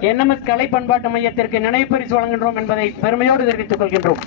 NMS கலை பண்பாட்டு மையத்திற்கு நினைவு பரிசு வழங்குகின்றோம் என்பதை பெருமையோடு தெரிவித்துக் கொள்கின்றோம்.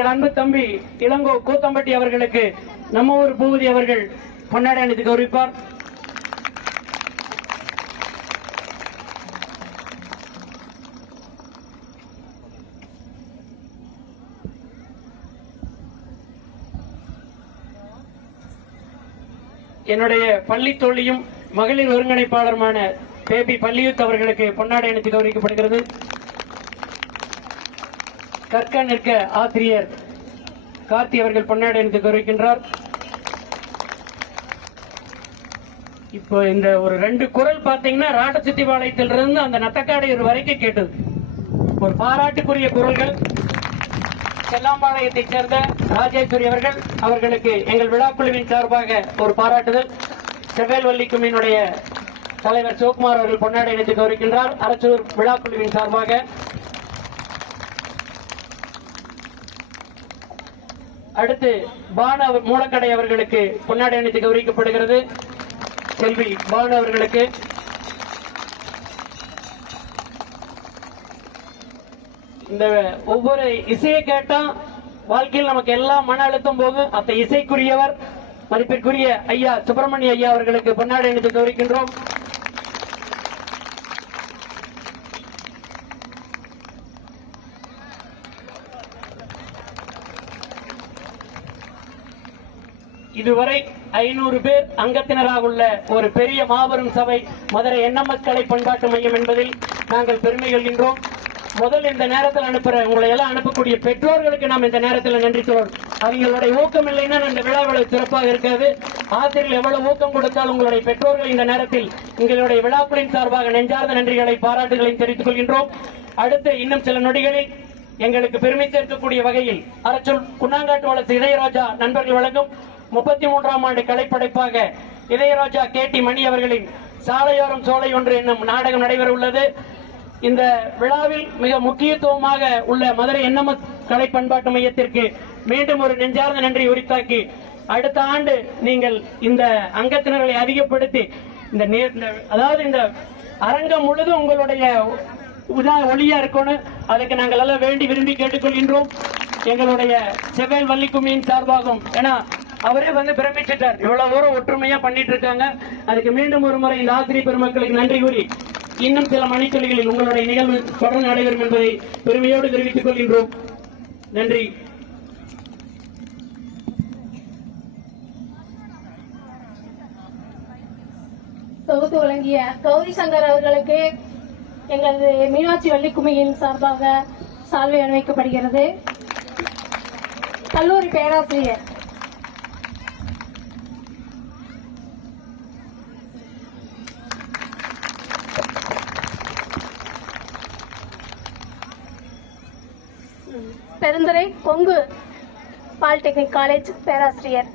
எங்கள் அன்பு தம்பி இளங்கோ கூத்தம்பட்டி அவர்களுக்கு நம்ம ஊர் பூபதி அவர்கள் பொன்னாடை அணிந்து கௌரவிப்பார். என்னுடைய பள்ளி தோழியும் மகளிர் ஒருங்கிணைப்பாளருமான பேபி பள்ளியூத் அவர்களுக்கு பொன்னாடை அணிந்து கௌரவிக்கப்படுகிறது. கற்க நிற்க ஆசிரியர் கார்த்தி அவர்கள் பொன்னாடை அணிந்து கௌரவிக்கின்றார். இப்போ இந்த ஒரு 2 குரல் பாத்தீங்கன்னா ராட்டசித்திபாளையத்திலிருந்து அந்த நத்தக்காடையூர் வரைக்கும் கேட்டது. ஒரு பாராட்டுக்குரிய குரல்கள். செல்லாம்பாளையத்தைச் சேர்ந்த ராஜேஸ்வரி அவர்களுக்கு எங்கள் விழாக்குழுவின் சார்பாக ஒரு பாராட்டுதல். செவ்வேல்வல்லி கும்மியினுடைய தலைவர் சிவகுமார் அவர்கள் பொன்னாடை அணிந்து கௌரவிக்கின்றார் அரசூர் விழாக்குழுவின் சார்பாக. அடுத்து பானு மூலக்கடை அவர்களுக்கு பொன்னாடை அணிந்து கௌரவிக்கப்படுகிறது. செல்வி பானு அவர்களுக்கு. இந்த ஒவ்வொரு இசையை கேட்டா வாழ்க்கையில் நமக்கு எல்லா மன அழுத்தம் போகும். அந்த இசைக்குரியவர் மதிப்பிற்குரிய ஐயா சுப்பிரமணிய ஐயா அவர்களுக்கு பொன்னாடை அணிந்து கௌரவிக்கின்றோம். இதுவரை 500 பேர் அங்கத்தினராக உள்ள ஒரு பெரிய மாபெரும் சபை மதுரை என்எம்எஸ் கலை பண்பாட்டு மையம் என்பதில் நாங்கள் பெருமை கொள்கின்றோம். முதல் இந்த நேரத்தில் உங்களை எல்லாம் அனுப்பக்கூடிய பெற்றோர்களுக்கு நாம் இந்த நேரத்தில் நன்றி சொல்றோம். அவங்களுடைய ஊக்கம் இல்லைன்னா இந்த விழா சிறப்பாக இருக்காது. ஆசிரியர்கள் எவ்வளவு ஊக்கம் கொடுத்தால் உங்களுடைய பெற்றோர்கள் இந்த நேரத்தில் எங்களுடைய விழாக்களின் சார்பாக நெஞ்சார்ந்த நன்றிகளை பாராட்டுகளையும் தெரிவித்துக் கொள்கின்றோம். அடுத்து இன்னும் சில நொடிகளில் எங்களுக்கு பெருமை சேர்க்கக்கூடிய வகையில் அரசூர் குன்னாங்காட்டு வளர்ச்சி இளையராஜா நண்பர்கள் வழங்கும் 33ஆம் ஆண்டு கலைப்படைப்பாக இளையராஜா கேடி மணி அவர்களின் சாலையோரம் சோலை ஒன்று என்னும் நாடகம் நடைபெற உள்ளது. இந்த விழாவில் மிக முக்கியத்துவமாக உள்ள மதுரை என்எம்எஸ் கலை பண்பாட்டு மையத்திற்கு மீண்டும் ஒரு நெஞ்சார்ந்த நன்றி உரித்தாக்கி அடுத்த ஆண்டு நீங்கள் இந்த அங்கத்தினர்களை அதிகப்படுத்தி அதாவது இந்த அரங்கம் முழுதும் உங்களுடைய ஒளியா இருக்கணும். அதுக்கு நாங்கள் எல்லாம் வேண்டி விரும்பி கேட்டுக்கொள்கின்றோம். எங்களுடைய செவ்வேல் வள்ளிக்கும்மியின் சார்பாகும் ஏன்னா அவரே பிரமிச்சிட்டார். இவ்வளவு தூரம் ஒற்றுமையா பண்ணிட்டு இருக்காங்க. அதுக்கு மீண்டும் ஒரு முறை இந்த ஆசிரியர் பெருமக்களுக்கு நன்றி கூறி இன்னும் சில மணித்துளிகளில் உங்களுடைய நிகழ்வு தொடர்ந்து நடைபெறும் என்பதை பெருமையோடு தெரிவித்துக் கொள்கின்றோம். நன்றி. தொகுத்து வழங்கிய கௌரி சங்கர் அவர்களுக்கு எங்களது மீனாட்சி வள்ளிக்கும்மியின் சார்பாக சால்வை அணிவிக்கப்படுகிறது. கல்லூரி பேராசிரியர் பெருந்துறை கொங்கு பாலிடெக்னிக் காலேஜ் பேராசிரியர்